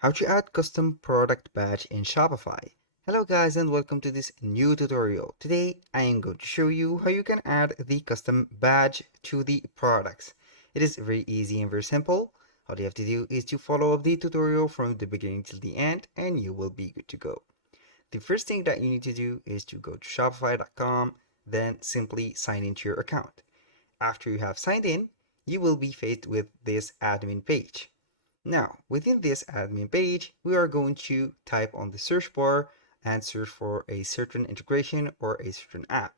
How to add custom product badge in Shopify. Hello guys and welcome to this new tutorial. Today I am going to show you how you can add the custom badge to the products. It is very easy and very simple. All you have to do is to follow up the tutorial from the beginning till the end and you will be good to go. The first thing that you need to do is to go to shopify.com, then simply sign into your account. After you have signed in, you will be faced with this admin page. Now, within this admin page, we are going to type on the search bar and search for a certain integration or a certain app.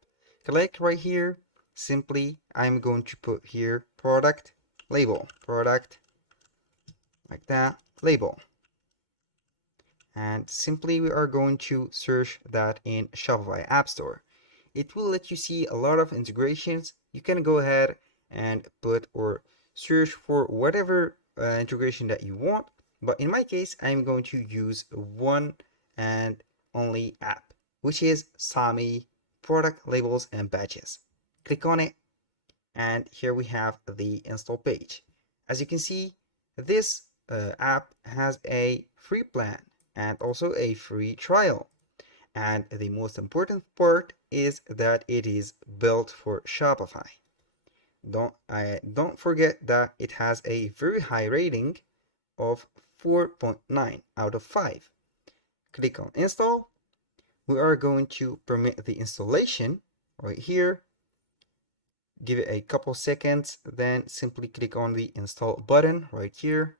Click right here. Simply, I'm going to put here product label, product like that, label. And simply we are going to search that in Shopify App Store. It will let you see a lot of integrations. You can go ahead and put or search for whatever integration that you want. But in my case, I'm going to use one and only app, which is Sami product labels and badges. Click on it, and here we have the install page. As you can see, this app has a free plan and also a free trial. And the most important part is that it is built for Shopify. Don't forget that it has a very high rating of 4.9 out of 5. Click on install. We are going to permit the installation right here. Give it a couple seconds, then simply click on the install button right here,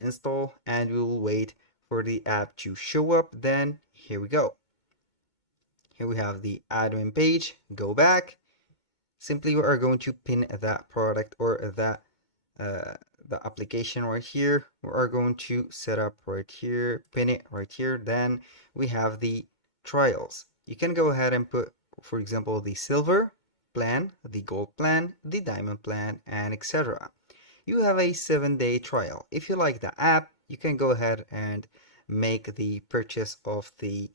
install, and we will wait for the app to show up. Then here we go. Here we have the admin page. Go back. Simply we are going to pin that product or that the application right here. We are going to set up right here, pin it right here. Then we have the trials. You can go ahead and put, for example, the silver plan, the gold plan, the diamond plan, and etc. You have a 7-day trial. If you like the app, you can go ahead and make the purchase of the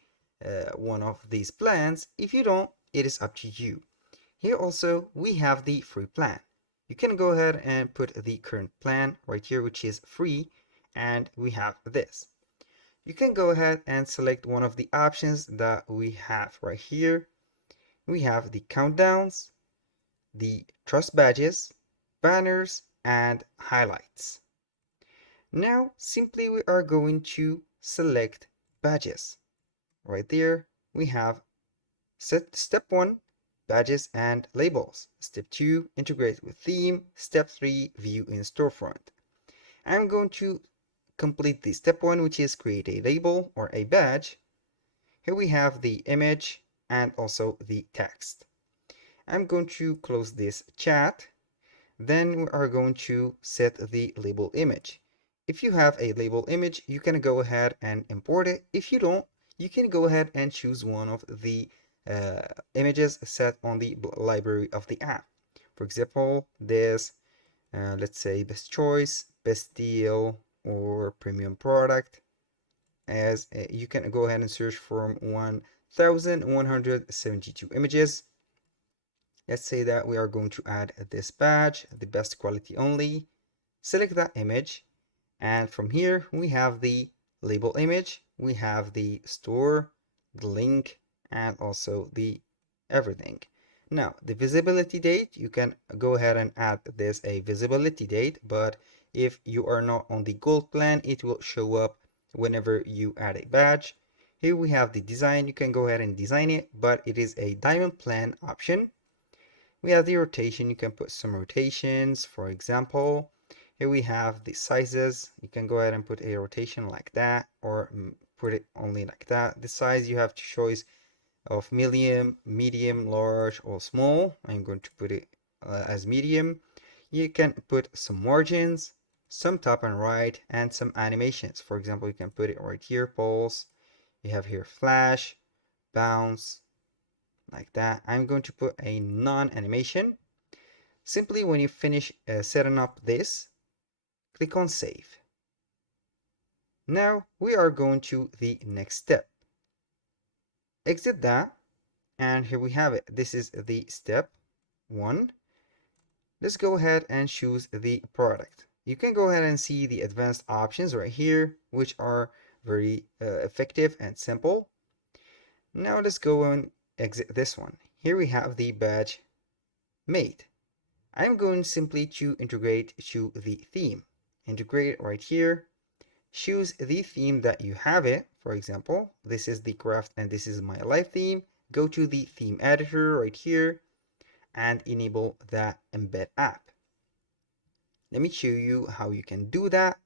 one of these plans. If you don't, it is up to you. Here also we have the free plan. You can go ahead and put the current plan right here, which is free, and we have this. You can go ahead and select one of the options that we have right here. We have the countdowns, the trust badges, banners, and highlights. Now simply we are going to select badges. Right there we have step 1, badges and labels. Step 2, integrate with theme. Step 3, view in storefront. I'm going to complete the step 1, which is create a label or a badge. Here we have the image and also the text. I'm going to close this chat. Then we are going to set the label image. If you have a label image, you can go ahead and import it. If you don't, you can go ahead and choose one of the images set on the library of the app. For example, this, let's say best choice, best deal, or premium product. As you can go ahead and search for 1172 images. Let's say that we are going to add this badge, the best quality only. Select that image, and from here we have the label image, we have the store, the link, and also the everything. Now the visibility date, you can go ahead and add this a visibility date, but if you are not on the gold plan, it will show up whenever you add a badge. Here we have the design. You can go ahead and design it, but it is a diamond plan option. We have the rotation. You can put some rotations, for example. Here we have the sizes. You can go ahead and put a rotation like that, or put it only like that. The size, you have choice of medium, large, or small. I'm going to put it as medium. You can put some margins, some top and right, and some animations. For example, you can put it right here, pulse. You have here flash, bounce, like that. I'm going to put a non-animation. Simply when you finish setting up this, click on save. Now we are going to the next step. Exit that, and here we have it. This is the step 1. Let's go ahead and choose the product. you can go ahead and see the advanced options right here, which are very effective and simple. Now let's go and exit this one. Here we have the badge made. I'm going simply to integrate to the theme. Integrate right here. Choose the theme that you have it. For example, this is the craft and this is my life theme. Go to the theme editor right here and enable that embed app. Let me show you how you can do that.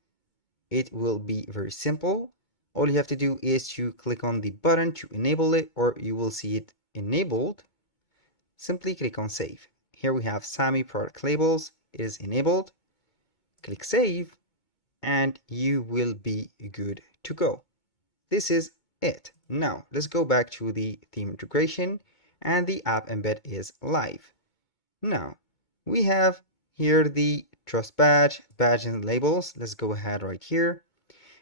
It will be very simple. All you have to do is to click on the button to enable it, or you will see it enabled. Simply click on save. Here we have Sami product labels. It is enabled. Click save and you will be good to go. This is it. Now let's go back to the theme integration, and the app embed is live. Now we have here the trust badge and labels. Let's go ahead right here.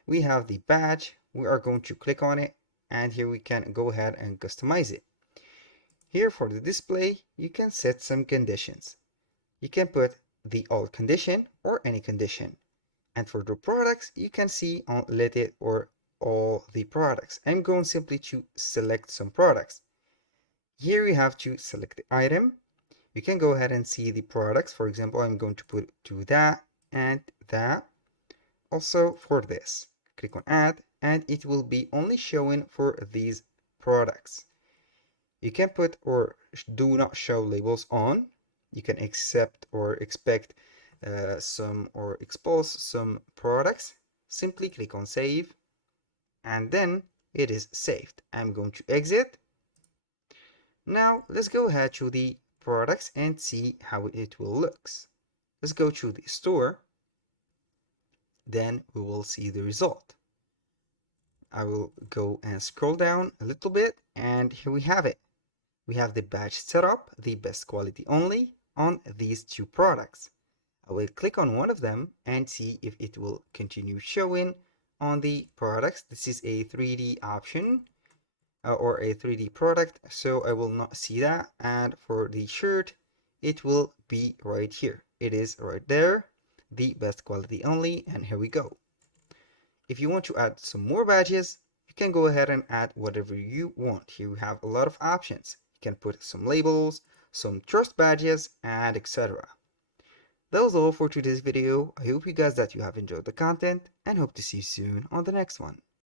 We have the badge. We are going to click on it, and here we can go ahead and customize it. Here for the display, you can set some conditions. You can put the all condition or any condition. And for the products, you can see on let it or all the products. I'm going simply to select some products. Here you have to select the item. You can go ahead and see the products. For example, I'm going to put to that and that. Also for this, click on add and it will be only showing for these products. You can put or do not show labels on. You can accept or expect some or expose some products. Simply click on save and then it is saved. I'm going to exit. Now let's go ahead to the products and see how it will looks. Let's go to the store. Then we will see the result. I will go and scroll down a little bit and here we have it. We have the badge setup, the best quality only on these two products. I will click on one of them and see if it will continue showing on the products. This is a 3D option or a 3D product, so I will not see that. And for the shirt, it will be right here. It is right there, the best quality only, and here we go. If you want to add some more badges, you can go ahead and add whatever you want. Here we have a lot of options. You can put some labels, some trust badges, and etc. That was all for today's video. I hope you guys that you have enjoyed the content and hope to see you soon on the next one.